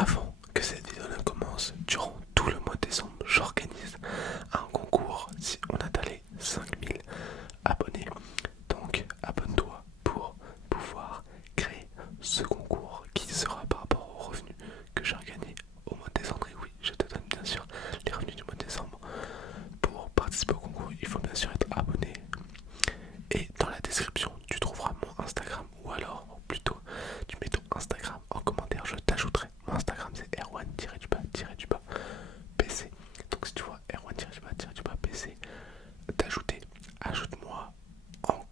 avant que cette vidéo ne commence, durant tout le mois de décembre, j'organise un concours si on atteint les 5000 abonnés. Donc abonne-toi pour pouvoir créer ce concours qui sera par rapport aux revenus que j'ai gagnés au mois de décembre. Et oui, je te donne bien sûr les revenus du mois de décembre. Pour participer au concours, il faut bien sûr être abonné. Et dans la description, tu trouveras mon Instagram, ou alors plutôt tu mets ton Instagram en commentaire, je t'ajouterai. Mon Instagram c'est R1-du-bas PC. Donc si tu vois R1-du-bas PC, t'ajouter, ajoute-moi en,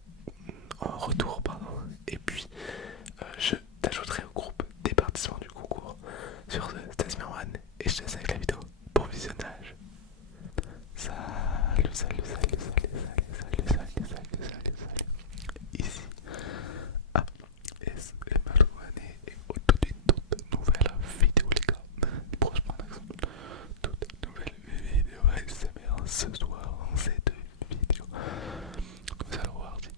en retour, pardon. Et puis je t'ajouterai au groupe des participants du concours. Sur ce, c'était Merwan et je te laisse avec la vidéo. Bon visionnage. Salut. Ici ASMR et aujourd'hui toute nouvelle vidéo les gars. Franchement toute nouvelle vidéo ASMR ce soir dans cette vidéo. Nous allons voir si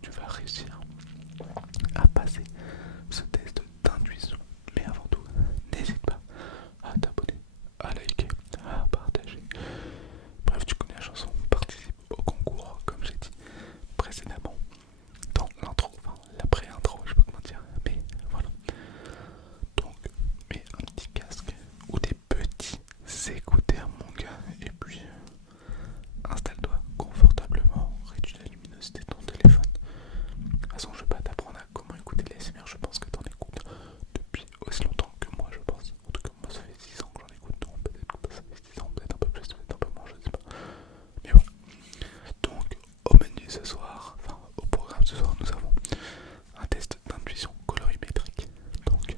tu vas réussir à passer ce test d'intuition. Mais avant tout, n'hésite pas à t'abonner, à liker, à partager. Bref, tu connais la chanson, participe au concours comme j'ai dit précédemment dans l'intro, enfin la pré-intro, je sais pas comment dire, mais voilà. Donc, mets un petit casque ou des petits écouteurs mon gars, et puis installe-toi confortablement, réduis la luminosité de ton téléphone. De toute façon, je vais pas t'apprendre à comment écouter les SMR, je pense que t'en écoutes depuis aussi longtemps que moi, je pense. En tout cas, moi ça fait 6 ans que j'en écoute, donc peut-être que ça fait 6 ans, peut-être un peu plus, peut-être un peu moins, je sais pas. Mais voilà. Donc, au menu ce soir, enfin au programme ce soir, nous avons un test d'intuition colorimétrique. Donc,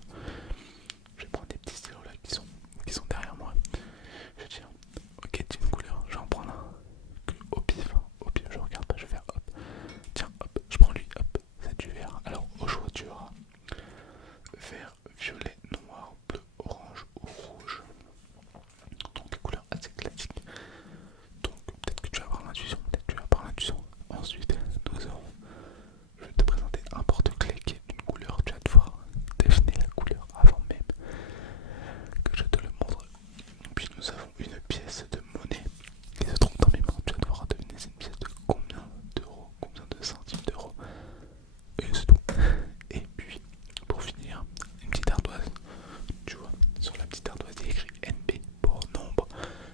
je vais prendre des petits stylos là qui sont derrière moi. Je vais dire, ok, tu une couleur, je vais en prendre un au pif, je regarde pas, je vais faire hop. Tiens, hop, je prends lui, hop, c'est du vert. Alors, au choix, tu auras vert, violet, noir, bleu, orange ou rouge. Donc, des couleurs assez classiques. Donc, peut-être que tu vas avoir l'intuition, peut-être que tu vas avoir l'intuition. Ensuite, nous aurons, je vais te présenter un porte-clés qui est d'une couleur. Tu vas devoir deviner la couleur avant même que je te le montre. Puis nous avons une pièce de monnaie qui se trouve dans mes mains. Tu vas devoir deviner c'est une pièce de combien d'euros, combien de centimes d'euros. Et c'est tout. Et puis, pour finir, une petite ardoise. Tu vois, sur la petite ardoise il est écrit NB pour nombre.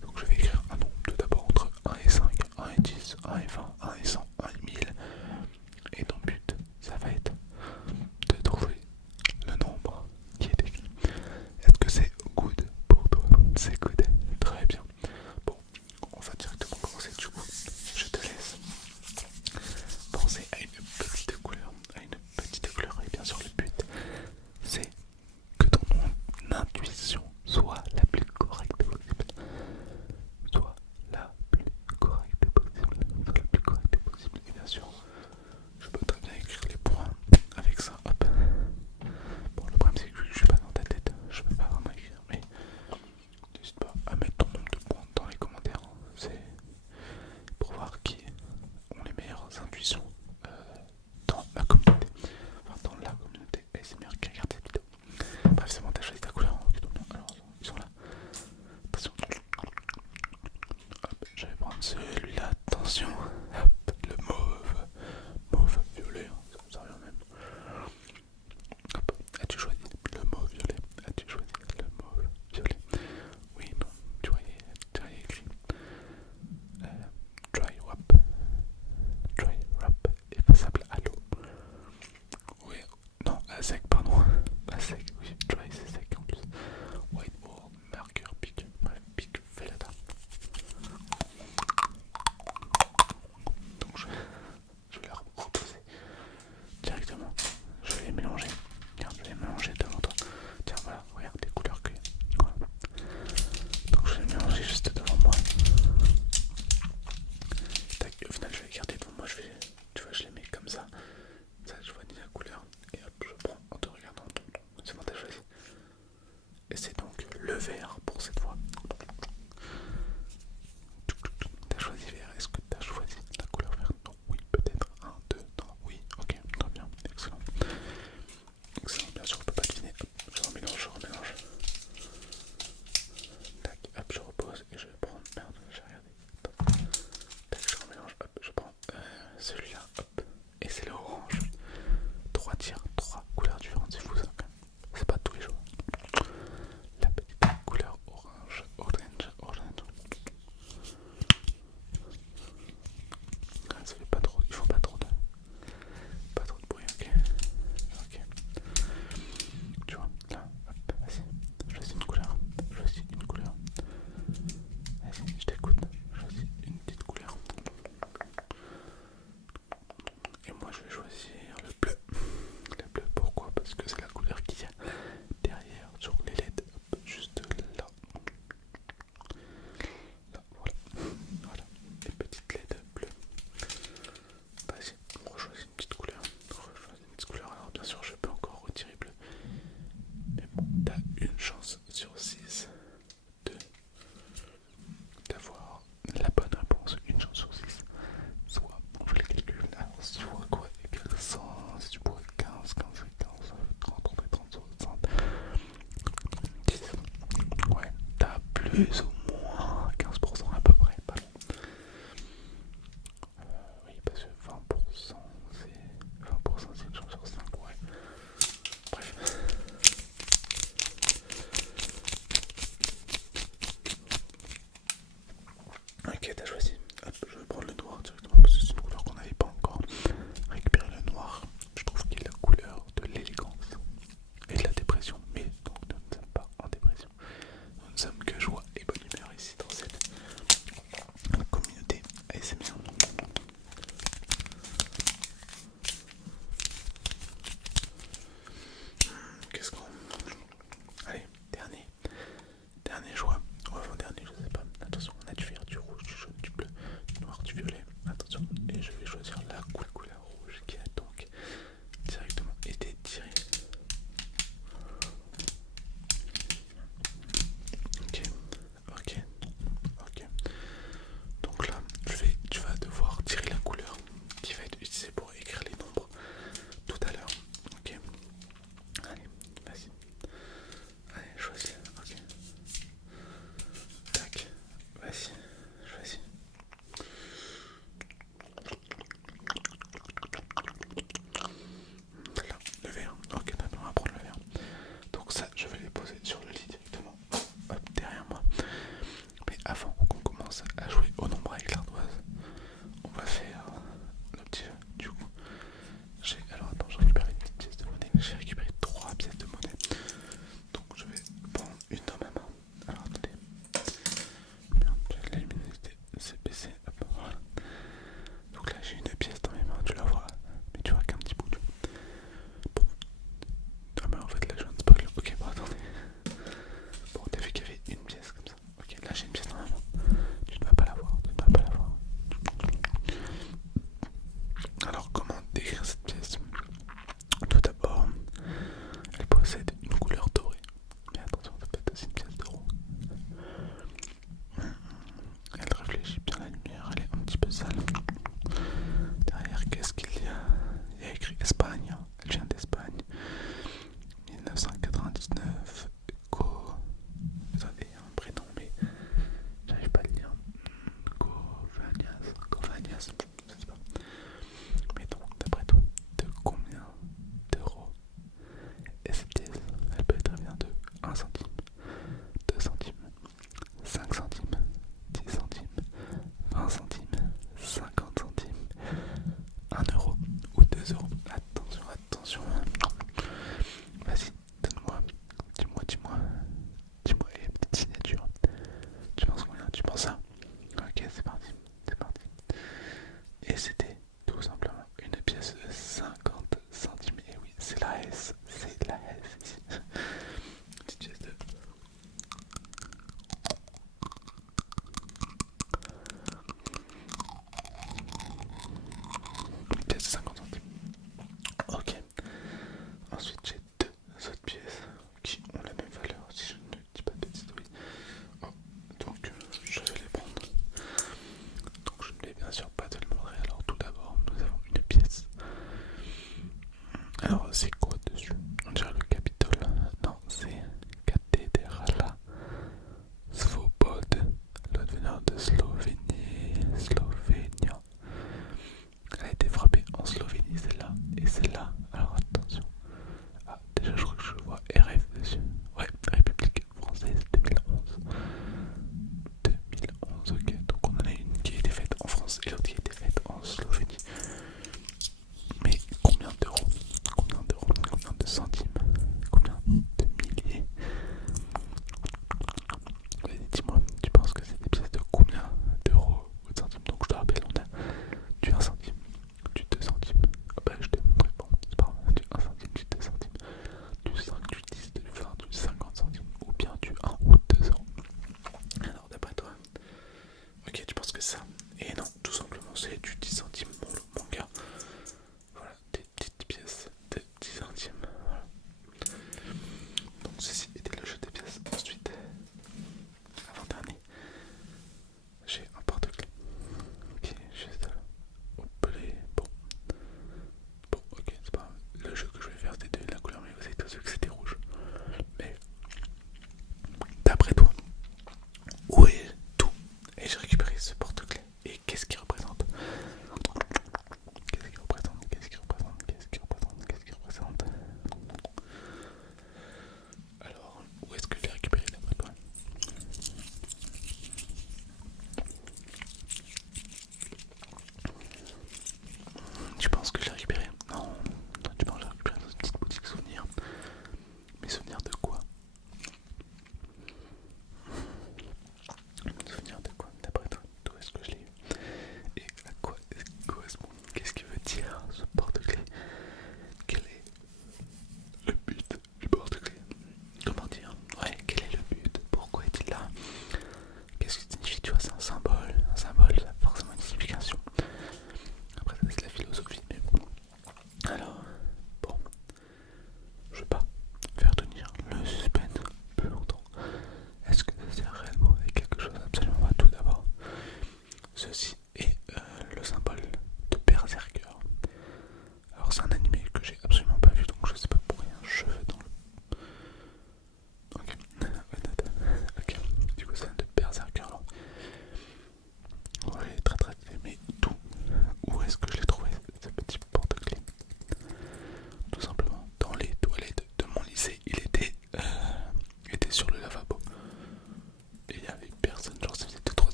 Donc je vais écrire un nombre tout d'abord entre 1 et 5, 1 et 10, 1 et 20, 1 et 100, 1 et 1000. Et ton but, ça va être de trouver le nombre qui est écrit. Est-ce que c'est good pour toi? C'est good. Très bien. Bon, on va directement commencer du coup. Je te laisse penser à une petite couleur, et bien sûr le but c'est que ton intuition soit la plus correcte possible. Soit la plus correcte possible. Et bien sûr, je peux très bien écrire les points avec ça. Hop. Bon, le problème c'est que je suis pas dans ta tête, je peux pas vraiment écrire, mais n'hésite pas à mettre ton nombre de points dans les commentaires. C'est pour voir qui ont les meilleures intuitions dans ma communauté. Enfin, dans la communauté ASMR qui regarde cette vidéo. Bref, c'est bon, t'as choisi ta couleur. Alors, ils sont là. Attention. Hop, je vais prendre celui-là. Attention. Hop, le mauve. Mauve violet, hein, ça revient même. Hop, as-tu choisi le mauve violet? As-tu choisi le mauve violet? Oui, non, tu voyais écrit dry wrap effaçable à l'eau. Oui, non, à sec, pardon. À sec, oui, dry c'est sec en plus. Whiteboard, marqueur, pic, bref, pic, Velleda. Donc je vais la reposer directement. Je vais les mélanger. Regarde, je vais les mélanger devant toi. Tiens, voilà, regarde les couleurs que. Voilà. Donc je vais les mélanger juste devant moi. Tac, au final, je vais les garder devant moi. Tu vois, je les mets comme ça. Ça, je vois ni la couleur. Et hop, je prends en te regardant. C'est bon, t'as choisi. Et c'est donc le vert pour cette fois. T'as choisi vert. Est-ce que t'as choisi la couleur verte? Non, oui, peut-être. Un, deux, non, oui. Ok, très bien. Excellent. Excellent, bien sûr, on peut pas deviner. Hop, je remélange. chance sur 6 de d'avoir la bonne réponse, une chance sur 6. Soit, on fait le calcul, alors si tu vois quoi, égal 100, si tu vois 15, 15, 15, 30, 30, 30, 60, 10, ouais, t'as plus ou moins 15% à peu près, pas long. Oui, parce que 20%, c'est une chance sur 5, ouais. Bref. Ok, t'as choisi. Hop, je vais prendre le noir directement parce que c'est une couleur qu'on n'avait pas encore récupéré. Le noir, je trouve qu'il est la couleur de l'élégance et de la dépression. Mais donc nous ne sommes pas en dépression. Nous ne sommes que joie et bonne humeur.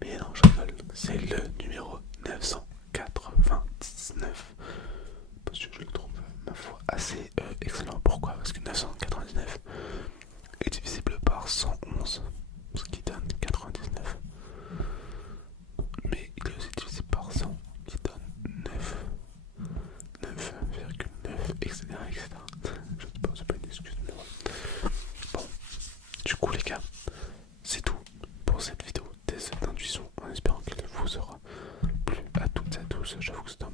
Mais non, je rigole, c'est le numéro 999. Parce que je le trouve, ma foi, assez excellent. Pourquoi? Parce que 999 est divisible par 111, ce qui donne 99. Mais il est aussi divisé par 100, qui donne 9, 9,9, etc., etc. Je ne sais pas, c'est pas une excuse. Bon, du coup les gars, c'est tout pour cette vidéo des intuitions, en espérant qu'elle vous aura plu à toutes et à tous. J'avoue que c'était un